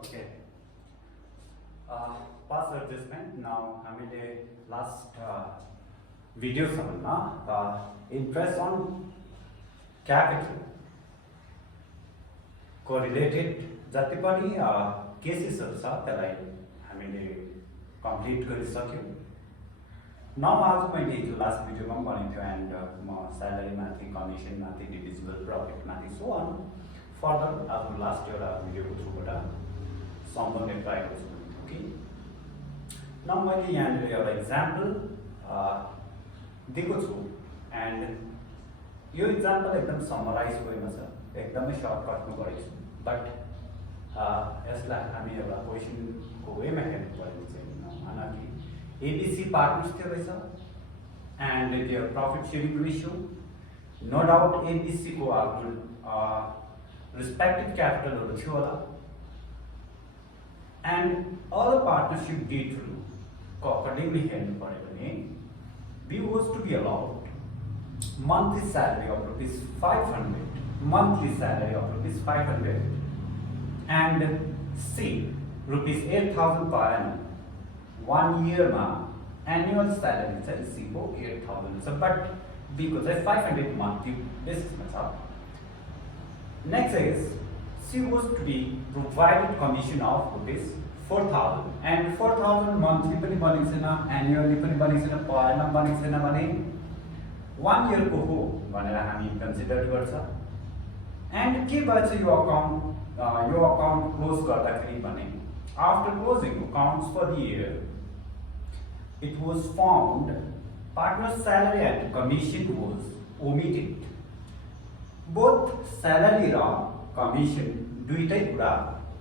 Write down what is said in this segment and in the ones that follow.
Okay. Past adjustment. Now हामीले last video सम्ममा interest on capital correlated जति पनि केसेसहरु छ त्यसलाई हामीले कम्प्लिट गरिसक्यौं। नाउ आज मैले हिजो लास्ट भिडियोमा पनि भनेको थिएँ एन्ड म स्यालेरी माथि कमिसन माथि डिभिजिबल प्रफिट माथि सो अन फर्दर आज लास्ट एउटा भिडियोको थ्रुबाट सम्झाउने ट्राई गर्छु कि नाउ मैले यहाँनिर एउटा इक्जाम्पल दिएको छु एन्ड यो इक्जाम्पल एकदम समराइज वेमा छ, एकदमै सर्टकटमा गरेको छु बट यसलाई हामी एउटा क्वेसनको वेमा हेर्नु पर्ने चाहिँ माना कि ABC partners थियो रहेछ and their profit sharing ratio no doubt ABC को आफ्नो रिस्पेक्टिभ क्यापिटलहरु थियो होला एन्ड अल पार्टनरशिप डिड को अकर्डिङली हेर्नु पर्यो भने B was to be allowed monthly salary of ₹500, monthly salary of ₹500 and C ₹8,000 per annum 1 year ma annual salary चाहिँ C को 8,000 छ बट B को चाहिँ 500 monthly basis मा छ। Next is C was to be provided commission of ₹4,000 and 4,000 monthly पनि बनेको छैन, annually पनि बनेको छैन, per annum बनेको छैन भने 1 year को हो भनेर हामी कन्सिडर गर्छ एन्ड के भन्छ यो अकाउन्ट क्लोज गर्दाखेरि भने after closing accounts for the year it was found partner salary and commission was omitted. Both salary र commission दुईटै कुरा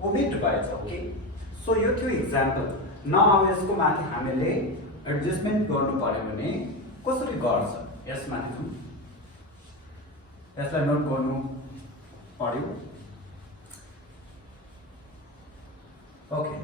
omit भएछ। ओके सो यो थियो एक्जाम्पल। नाउ अब यसको माथि हामीले एडजस्टमेन्ट गर्नु पर्यो भने कसरी गर्छ यसमाथि जाउँ। यसलाई नोट गर्नु पर्यो। ओके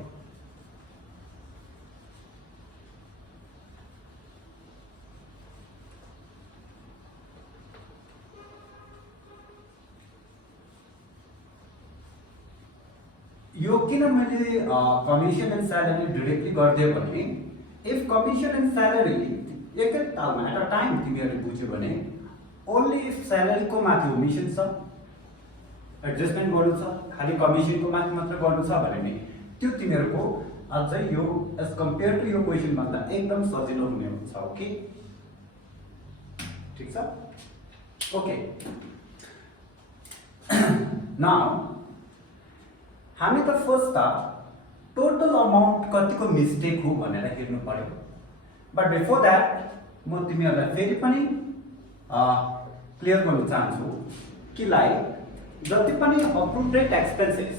यो किन मैले कमिसन एन्ड स्यालेरी डाइरेक्टली गर्दियो भने इफ कमिसन एन्ड स्यालेरी एकै तालमा एट अ टाइम तिमीहरूले बुझ्यो भने ओन्ली इफ स्यालेरीको माथि ओमिसन छ एडजस्टमेन्ट गर्नु छ खाली कमिसनको माथि मात्र गर्नु छ भने नि त्यो तिमीहरूको अझै यो एज कम्पेयर टु यो क्वेसन भन्दा एकदम सजिलो हुने हुन्छ। ओके ठीक छ। ओके नाउ हामी त फर्स्ट टोटल अमाउन्ट कतिको मिस्टेक हो भनेर हेर्नु पर्यो बट बिफोर दैट म तिमीहरूलाई फेरि पनि क्लियर गर्न चाहन्छु कि लाइक जति पनि appropriate expenses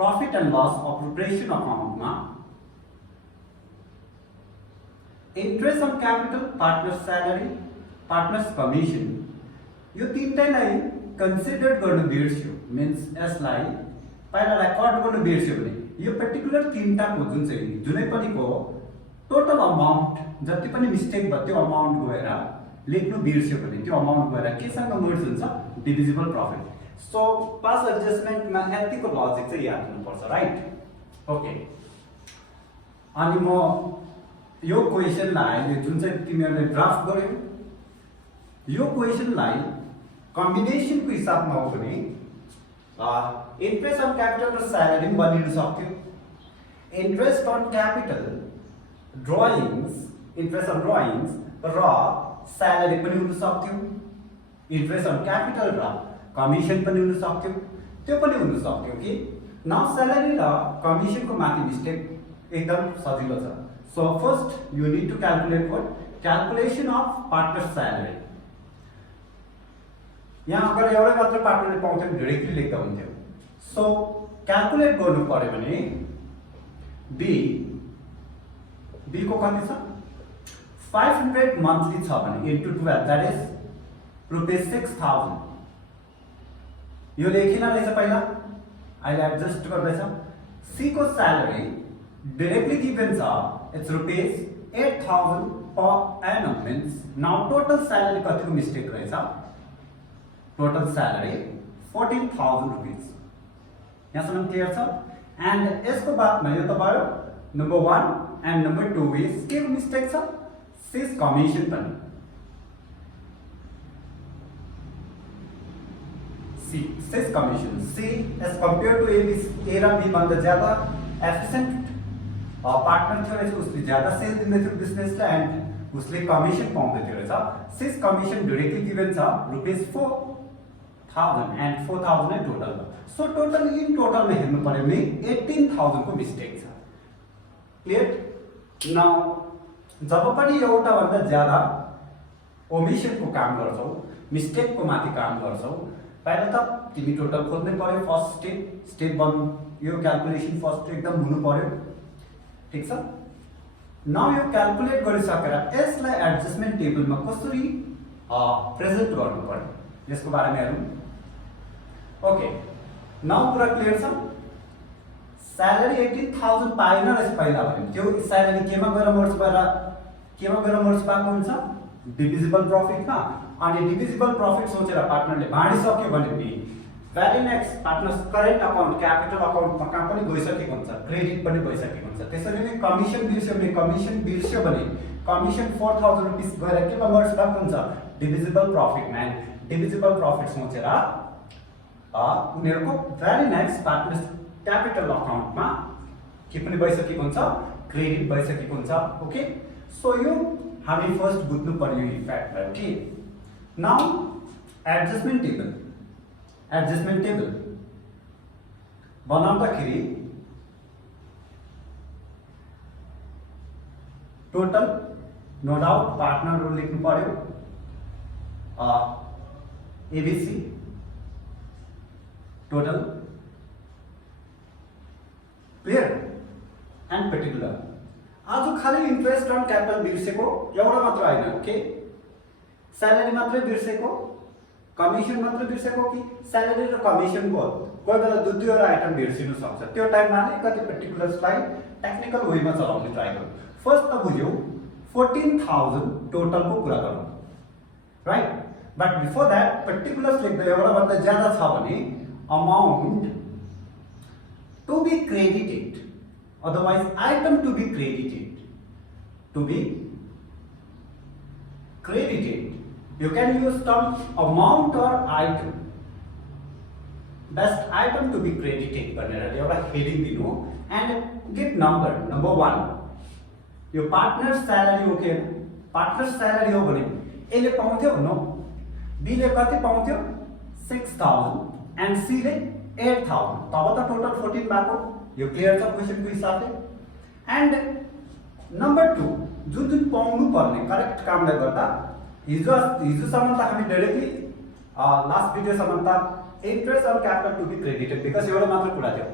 profit and loss appropriation अकाउन्टमा interest on capital partner salary partners commission यो तीनटैलाई कन्सिडर गर्न बिर्स्यो मीन्स यसलाई पहिला रेकर्ड गर्न बिर्स्यो भने यो पर्टिकुलर तीनटाको जुन चाहिँ जुनै पनिको टोटल अमाउन्ट जति पनि मिस्टेक भयो त्यो अमाउन्ट गएर लेख्नु बिर्स्यो भने त्यो अमाउन्ट गएर केसँग मर्ज हुन्छ डिभिजिबल प्रफिट। सो पास एडजस्टमेन्टमा यतिको लजिक चाहिँ याद हुनुपर्छ राइट। ओके अनि म यो क्वेसनलाई अहिले जुन चाहिँ तिमीहरूले ड्राफ्ट गर्यौ यो क्वेसनलाई कम्बिनेसनको हिसाबमा हो भने इन्ट्रेस्ट अन क्यापिटल र स्यालेरी पनि बनिन सक्थ्यो। Interest on capital drawings interest on drawings र स्यालेरी पनि हुन सक्थ्यो। इन्ट्रेस्ट अन क्यापिटल र कमिसन पनि हुन सक्थ्यो, त्यो पनि हुन सक्थ्यो कि नाउ स्यालेरी र कमिसनको माथि मिस्टेक एकदम सजिलो छ। So first you need to calculate what calculation of partner salary. यहाँ अगर एउटै मात्र पार्टनरले पाउँथ्यो भने डाइरेक्टली लेख्दा हुन्थ्यो। सो क्याल्कुलेट गर्नु पर्यो भने बी को कति छ 500 मन्थली छ भने इन्टु 12 दैट इज ₹6,000 यो लेखिन रहेछ पहिला अहिले एडजस्ट गर्दैछ। सी को स्यालेरी डाइरेक्टली गिभन छ it's ₹8,000 per annum means now total salary कतिको मिस्टेक रहेछ टोटल salary ₹14,000 यहाँसम्म क्लियर छ। एन्ड यसको बादमा यो त भयो नम्बर 1 एन्ड नम्बर 2 इज के मिस्टेक छ सेल्स कमिसन पनि sales commission C as compare to A र बी भन्दा ज्यादा एफिसिएन्ट पार्टनर थियो रहेछ, उसले ज्यादा सेल दिँदै थियो बिजनेसलाई एन्ड उसले कमिसन पाउँदै थियो रहेछ। सेल्स कमिसन डाइरेक्टली गिभन छ ₹4,000 एन्ड 4,000 नै टोटल। सो टोटल इन टोटलमा हेर्नु पर्यो भने 18,000 को मिस्टेक छ। क्लियर। नाउ जब पनि एउटा भन्दा ज्यादा ओमिसनको काम गर्छौ, मिस्टेकको माथि काम गर्छौ, पहिला त तिमी टोटल खोज्नै पर्यो। फर्स्ट स्टेप 1 यो क्याल्कुलेसन फर्स्ट एकदम हुनु पर्यो। ठीक छ। नाउ यो क्याल्कुलेट गरिसकेर यसलाई एडजस्टमेन्ट टेबलमा कसरी प्रेजेन्ट गर्नु पर्यो यसको बारेमा हेरौँ। ओके, नाउ पुरा क्लियर छ। स्यालेरी 18,000 पाएन रहेछ पहिला भने त्यो स्यालेरी केमा गएर मर्ज भएको हुन्छ डिभिजिबल प्रफिटमा। अनि डिभिजिबल प्रफिट सोचेर पार्टनरले बाँडिसक्यो भने पनि very next partners current account capital अकाउन्टमा कहाँ पनि गइसकेको हुन्छ, क्रेडिट पनि भइसकेको हुन्छ। त्यसरी नै कमिसन बिर्स्यो भने कमिसन 4,000 रुपीस गएर केमा मर्ज भएको हुन्छ डिभिजिबल प्रफिटमा। डिभिजिबल प्रफिट सोचेर उनीहरूको भेरी नेक्स्ट पार्टनर्स क्यापिटल अकाउन्टमा के पनि भइसकेको हुन्छ क्रेडिट भइसकेको हुन्छ। ओके, सो यो हामी फर्स्ट बुझ्नु पर्यो इफेक्टलाई। ठीक। नाउ एडजस्टमेन्ट टेबल बनाउँदाखेरि टोटल नो डाउट पार्टनरहरु लेख्नु पर्यो ABC total clear and particular. आज खाली इन्ट्रेस्ट अन क्यापिटल बिर्सेको एउटा मात्र हैन। ओके, स्यालेरी मात्रै बिर्सेको, कमिसन मात्रै बिर्सेको कि स्यालेरी र कमिसनको कोही बेला दुईवटा आइटम बिर्सिनु सक्छ। त्यो टाइममा अलिकति पर्टिकुलर्सलाई टेक्निकल वेमा चलाउने ट्राई गरौँ। फर्स्ट त बुझ्यौ 14,000 टोटलको कुरा गरौँ, right. But before that particulars लेख्दा एउटा भन्दा ज्यादा छ भने amount to be credited, otherwise item to be credited, you can use term amount or item, best item to be credited भनेर एउटा हेडिङ दिनु and get number 1 यो पार्टनर स्यालेरी हो के पार्टनर स्यालेरी हो भने ए ले पाउँथ्यो नो, बी ले कति पाउँथ्यो 6,000 एन्ड सी ले 8,000, तब त टोटल 14 भएको। यो क्लियर छ क्वेशनको हिसाबले। एन्ड नम्बर 2 जुन पाउनु पर्ने करेक्ट कामले गर्दा हिजोसम्म त हामी डाइरेक्टली लास्ट भिडियोसम्म त interest on capital to be credited because एउटा मात्र कुरा थियो।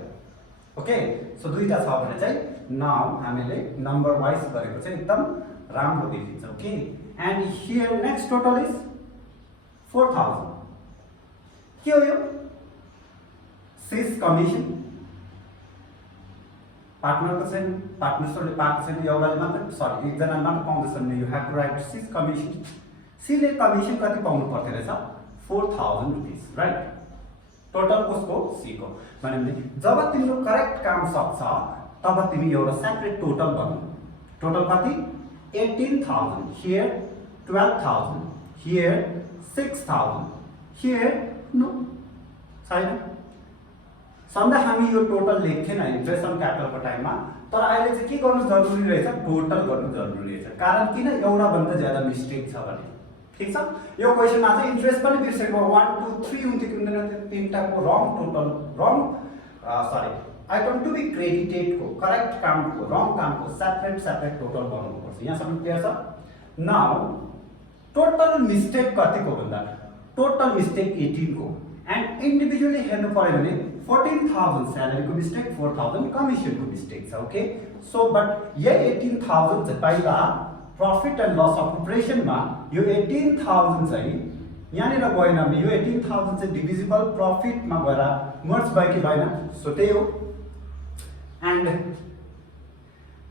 ओके, सो दुईटा छ भने चाहिँ नाउ हामीले नम्बर वाइज गरेको चाहिँ एकदम राम्रो देखिन्छ। Okay, and here next total is 4,000 के हो यो सेल्स कमिसन पार्टनरको चाहिँ पार्टनर्सहरूले पाएको छैन, एउटाले मात्र सरी एकजनाले मात्र पाउँदैछन्। You have to write C's commission. सीले कमिसन कति पाउनु पर्थ्यो रहेछ 4,000 रुपीस, राइट। टोटल कसको सीको भने जब तिम्रो करेक्ट काम सक्छ तब तिमी एउटा सेपरेट टोटल बनाऊ। टोटल कति 18,000, हियर 12,000, हियर 6,000, हियर नो छैन। सधैँ हामी यो टोटल लेख्थेन इन्ट्रेस्ट अन क्यापिटलको टाइममा, तर अहिले चाहिँ के गर्नु जरुरी रहेछ टोटल गर्नु जरुरी रहेछ। कारण किन एउटा भन्दा ज्यादा मिस्टेक छ भने। ठीक छ, यो क्वेशनमा चाहिँ इन्ट्रेस्ट पनि बिर्सेको 1 2 3 हुन्थ्यो कि हुँदैन, तीनटाको wrong total wrong sorry item to be credited को करेक्ट कामको रङ कामको सेपरेट टोटल बनाउनुपर्छ। यहाँसम्म क्लियर छ। नाउ टोटल मिस्टेक कतिको भन्दा टोटल मिस्टेक 18 को एन्ड इन्डिभिजुअली हेर्नु पर्यो भने 14,000 स्यालेरीको मिस्टेक, 4,000 कमिसनको मिस्टेक छ। ओके, सो बट यही 18,000 चाहिँ पहिला प्रॉफिट एन्ड लस अफ अपरेसनमा यो 18,000 चाहिँ यहाँनिर गएन भने यो 18,000 चाहिँ डिभिजिबल प्रॉफिटमा गएर मर्ज भयो कि भएन, सो त्यही हो। एन्ड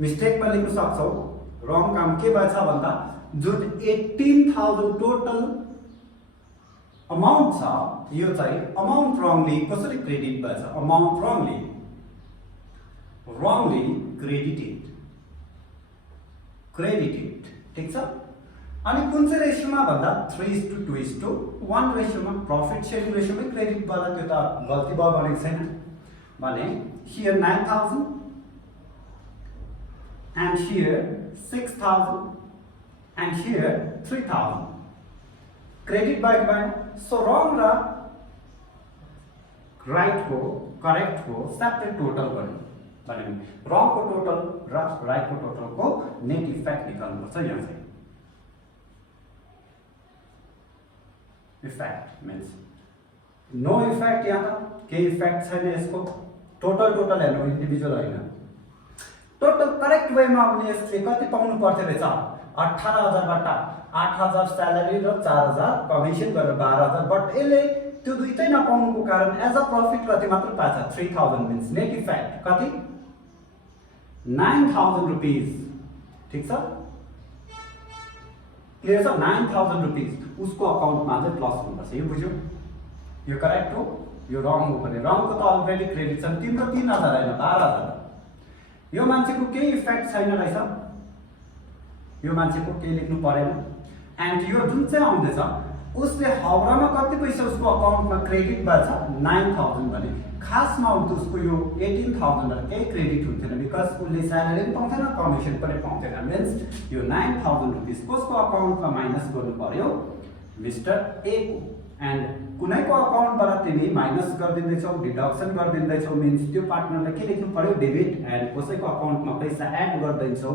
मिस्टेकमा लेख्न सक्छौ रङ काम के भएछ भन्दा जुन 18,000 टोटल अमाउन्ट छ यो चाहिँ अमाउन्ट रङली कसरी क्रेडिट भएछ अमाउन्ट रङली क्रेडिटेड ठीक छ अनि कुन चाहिँ रेशियोमा भन्दा 3:2:1 रेशियोमा प्रॉफिट शेयरिङ रेशियोमै क्रेडिट गर्दा त्यो त गल्ती भयो भनेको छैन भने here 9,000 and here 6,000 and here 3,000 credit भएको भएन सो रङ र राइट को करेक्ट को सेपरेट टोटल गर्नु भने रङ को टोटल र राइट को टोटल को नेट इफेक्ट निकाल्नु पर्छ यहाँ चाहिँ इफेक्ट मीन्स नो इफेक्ट यहाँ त केही इफेक्ट छैन यसको टोटल हेर्नु इन्डिभिजुअल हैन टोटल करेक्ट वेमा आउने यसले कति पाउनु पर्थ्यो रहेछ 18,000 बाट 8,000 स्यालेरी र 4,000 कमिसन गरेर 12,000 बट यसले त्यो दुईटै नपाउनुको कारण एज अ प्रॉफिट कति मात्र पाछ 3,000 मीन्स नेट इफेक्ट कति 9,000 रुपीस ठीक छ क्लियर छ 9,000 रुपीस उसको अकाउन्टमा चाहिँ प्लस हुनुपर्छ यो बुझ्यो यो करेक्ट हो यो रङ हो भने रङको त अलरेडी क्रेडिट छ तिम्रो 3,000 हैन 12,000 यो मान्छेको केही इफेक्ट छैन रहेछ यो मान्छेको केही लेख्नु परेन एन्ड यो जुन चाहिँ आउँदैछ उसले हाउरामा कति पैसा उसको अकाउन्टमा क्रेडिट भएछ 9,000 भने खासमा आउँछ उसको यो 18,000 र केही क्रेडिट हुन्थेन बिकज उसले स्यालेरी पनि पाउँथेन कमिसन पनि पाउँथेन मीन्स यो 9,000 रुपीस कसको अकाउन्टमा माइनस गर्नु पर्यो मिस्टर ए को एन्ड कुनैको अकाउन्टबाट तिमी माइनस गरिदिँदैछौ डिडक्सन गरिदिँदैछौ मीन्स त्यो पार्टनरलाई के लेख्नु पर्यो डेबिट एन्ड कसैको अकाउन्टमा पैसा एड गरिदिँदैछौ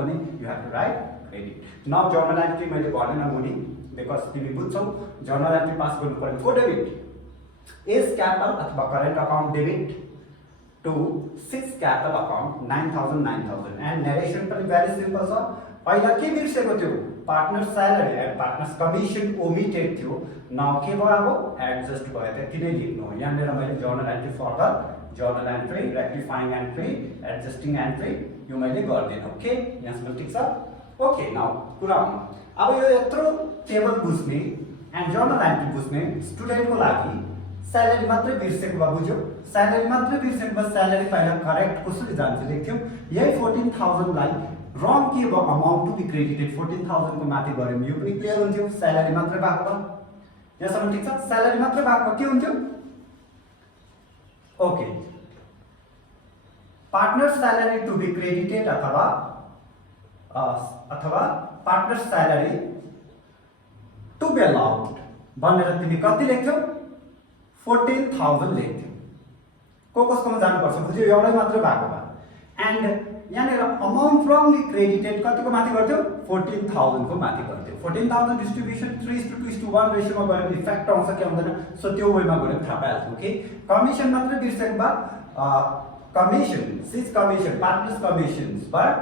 भने you have to write credit न जर्नल एन्ट्री मैले भनेन मुनि बिकज तिमी बुझ्छौ जर्नल एन्ट्री पास गर्नु पर्यो को डेबिट एस क्यापिटल अथवा current account debit to 6 capital account 9,000 and narration पनि भेरी सिम्पल छ पहिला के बिर्सेको थियो partner salary and partners commission omitted थियो नाउ के भयो एडजस्ट भयो त्यति नै लेख्नु हो यहाँनिर मैले journal entry further journal entry rectifying entry adjusting entry यो मैले गर्दिनँ ओके यहाँसम्म ठिक छ ओके नाउ कुरा अब यो यत्रो टेबल बुझ्ने एन्ड जर्नल एन्ट्री बुझ्ने स्टुडेन्टको लागि स्यालेरी मात्रै बिर्सेको भए बुझ्यो स्यालेरी मात्रै बिर्सेको भए स्यालेरी पहिला करेक्ट कसरी जान्छ लेख्थ्यौँ यही 14,000 लाई रङ के भयो अमाउन्ट टु बी क्रेडिटेड 14,000 को माथि गर्यौँ यो पनि क्लियर हुन्थ्यो स्यालेरी मात्रै भएको भए यहाँसम्म ठिक छ स्यालेरी मात्रै भएको के हुन्थ्यो okay partner salary to be credited अथवा partner salary to be allowed भनेर तिमी कति लेख्थ्यौ 14,000 लेख्थ्यौ को कसकोमा जानुपर्छ बुझ्यो एउटै मात्रै भएको भए एन्ड यहाँनिर अमाउन्ट रङली क्रेडिटेड कतिको माथि गर्थ्यौ 14,000 को माथि गर्थ्यौ 14,000 डिस्ट्रिब्युसन 3:2:1 रेशियोमा गरे इफेक्ट आउँछ के आउँदैन सो त्यो वेमा गरे थाहा पाइहाल्छ ओके कमिसन मात्रै बिर्सेको भए commission says commission partners commissions but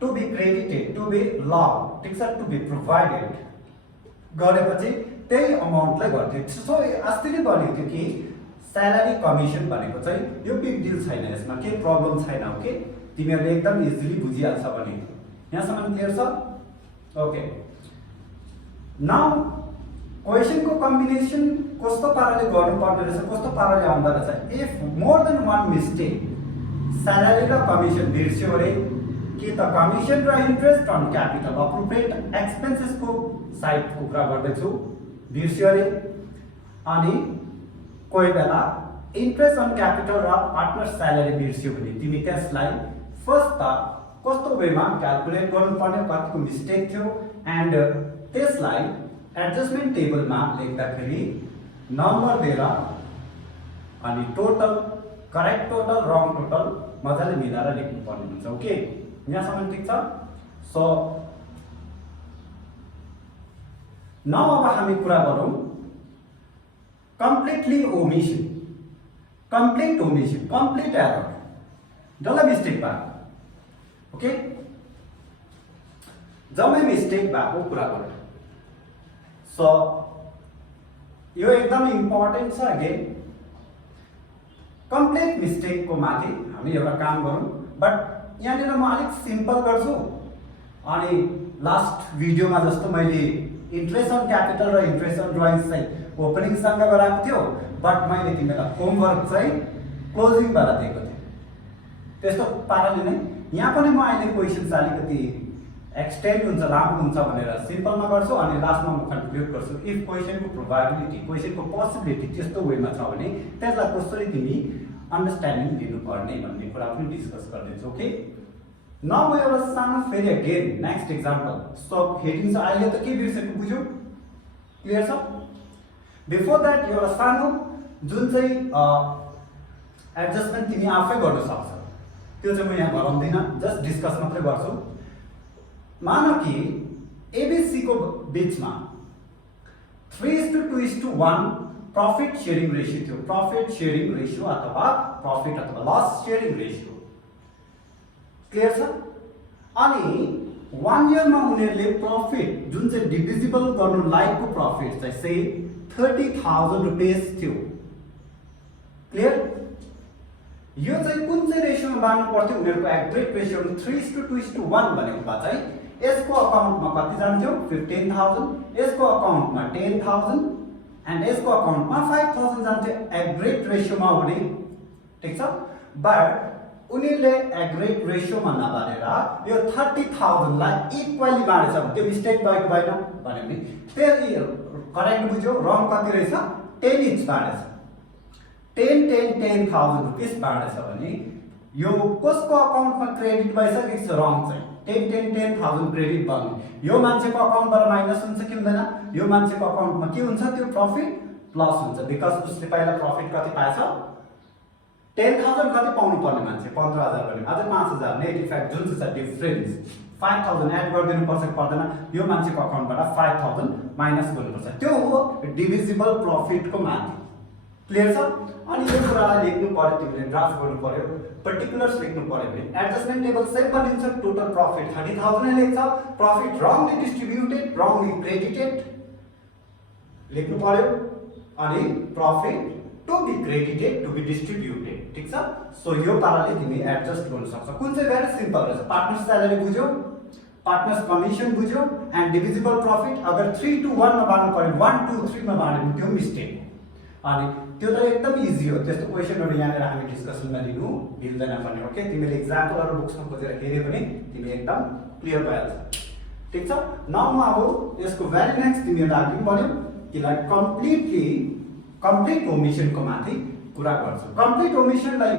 to be credited to be long ठीक छ टु बी प्रोभाइडेड गरेपछि त्यही अमाउन्टलाई गर्थ्यो सो अस्ति नै भनेको थियो कि स्यालेरी कमिसन भनेको चाहिँ यो बिग डिल छैन यसमा केही प्रब्लम छैन ओके तिमीहरूले एकदम इजिली बुझिहाल्छ भने यहाँसम्म क्लियर छ ओके नाउ क्वेसनको कम्बिनेसन कस्तो पाराले गर्नुपर्ने रहेछ कस्तो पाराले आउँदो रहेछ if more than one mistake salary र कमिसन बिर्स्यो अरे कि त कमिसन र इन्ट्रेस्ट अन क्यापिटल अप्रोप्रिएट एक्सपेन्सेसको साइडको कुरा गर्दैछु बिर्स्यो अरे अनि कोही बेला इन्ट्रेस्ट अन क्यापिटल र पार्टनर स्यालेरी बिर्स्यो भने तिमी त्यसलाई फर्स्ट त कस्तो वेमा क्याल्कुलेट गर्नुपर्ने कतिको मिस्टेक थियो एन्ड त्यसलाई एडजस्टमेन्ट टेबलमा लेख्दाखेरि नम्बर दिएर अनि टोटल करेक्ट टोटल रङ टोटल मजाले मिलाएर लेख्नु पर्ने हुन्छ ओके यहाँसम्म ठिक छ सो नाउ अब हामी कुरा गरौँ कम्प्लिट ओमिसन कम्प्लिट एरर डल्लै मिस्टेक भएको ओके जम्मै मिस्टेक भएको कुरा गरौँ सो यो एकदम इम्पोर्टेन्ट छ अगेन कम्प्लिट मिस्टेकको माथि हामी एउटा काम गरौँ बट यहाँनिर म अलिक सिम्पल गर्छु अनि लास्ट भिडियोमा जस्तो मैले इन्ट्रेस्ट अन क्यापिटल र इन्ट्रेस्ट अन ड्रइङ्स चाहिँ ओपनिङसँग गराएको थियो, बट मैले तिमीलाई होमवर्क चाहिँ क्लोजिङबाट दिएको थिएँ। त्यस्तो पाराले नै यहाँ पनि म अहिले क्वेसन्स अलिकति एक्सटेन्ड हुन्छ, लामो हुन्छ भनेर सिम्पलमा गर्छु अनि लास्टमा म कन्क्लुड गर्छु। इफ क्वेसनको प्रोभाबिलिटी, क्वेसनको पोसिबिलिटी त्यस्तो वेमा छ भने त्यसलाई कसरी तिमी अन्डरस्ट्यान्डिङ दिनुपर्ने भन्ने कुरा पनि डिस्कस गर्दैछु। ओके, नाउ म एउटा सानो फेरि अगेन नेक्स्ट एक्जाम्पल सब हेडिङ छ। अहिले त के बिर्सेको बुझ्यौ? क्लियर छ? बिफोर द्याट एउटा सानो जुन चाहिँ एडजस्टमेन्ट तिमी आफै गर्न सक्छौ, त्यो चाहिँ म यहाँ गराउँदिनँ, जस्ट डिस्कस मात्रै गर्छु। मान कि एबिसी को बीचमा 3:2:1 प्रॉफिट शेयरिंग रेशियो थियो। प्रॉफिट शेयरिंग रेशियो अथवा प्रॉफिट अथवा लस शेयरिंग रेशियो क्लियर छ? अनि 1 इयर मा उनीहरुले प्रॉफिट जुन चाहिँ डिभिजिबल गर्नु लायकको प्रॉफिट चाहिँ से 30,000 रुपैयाँ थियो। क्लियर? यो चाहिँ कुन चाहिँ रेशियोमा बाँड्नु पर्थ्यो? उनीहरुको एग्रेट रेशियो 3:2:1 भनेको बा चाहिँ यसको अकाउन्टमा कति जान्थ्यो? 15,000, यसको अकाउन्टमा 10,000 एन्ड यसको अकाउन्टमा 5,000 जान्थ्यो एग्रेट रेशियोमा हो भने। ठीक छ? बट उनीहरुले एग्रेट रेशियोमा नबाडेर यो 30,000 लाई इक्वली बाँडेछ भने त्यो मिस्टेक भएको भएन भन्यो भने त्यो करेक्ट बुझ्यो? रङ कति रहेछ? 10 इच बाँडेछ। 10,000 रुपैयाँ बाँडेछ भने यो कसको अकाउन्टमा क्रेडिट भइसकेको छ? रङ चाहिँ 10,000 क्रेडिट बन्ने। यो मान्छेको अकाउन्टबाट माइनस हुन्छ कि हुँदैन? यो मान्छेको अकाउन्टमा के हुन्छ? त्यो प्रॉफिट प्लस हुन्छ, बिकज उसले पहिला प्रॉफिट कति पाएछ? 10,000 कति पाउनु पर्ने मान्छे? 15,000 भने अझ 5,000 नेट इफेक्ट जुन चाहिँ डिफरेन्स 5,000 एड गरिदिनु पर्छ कि पर्दैन? यो मान्छेको अकाउन्टबाट 5,000 माइनस गर्नुपर्छ। त्यो हो डिभिजिबल प्रॉफिटको माथि। क्लियर छ? अनि यो कुरालाई लेख्नु पर्यो, तिमीले ड्राफ्ट गर्नु पर्यो, पर्टिकुलर्स लेख्नु पर्यो भने एडजस्टमेन्ट टेबल सिम्पल हुन्छ। टोटल प्रॉफिट 30,000 नै लेख्छ, profit wrongly distributed, wrongly credited लेख्नु पर्यो अनि profit to be credited, to be distributed. ठीक छ? सो यो पाराले तिमी एडजस्ट गर्न सक्छौ। कुन चाहिँ भेरी सिम्पल रहेछ? पार्टनर्स स्यालेरी बुझ्यौ, पार्टनर्स कमिसन बुझ्यौ एन्ड डिभिजिबल प्रॉफिट अगर 3:1 मा बाँड्नु पर्यो, 1:3 मा बाँड्यो भने त्यो मिस्टेक हो। अनि त्यो त एकदम इजी हो, त्यस्तो क्वेशनहरु यहाँनिर हामी डिस्कसनमा लिनु मिल्दैन पनि। ओके, तिमीले एक्जाम्पलहरु बुक्समा खोजेर हेर्यो भने तिमी एकदम क्लियर भइहाल्छ। ठीक छ? नाउ म अब यसको भेरी नेक्स्ट तिमीहरुलाई अघि भन्यो कि लाइक कम्प्लिट ओमिसनको माथि कुरा गर्छु। कम्प्लिट ओमिसनलाई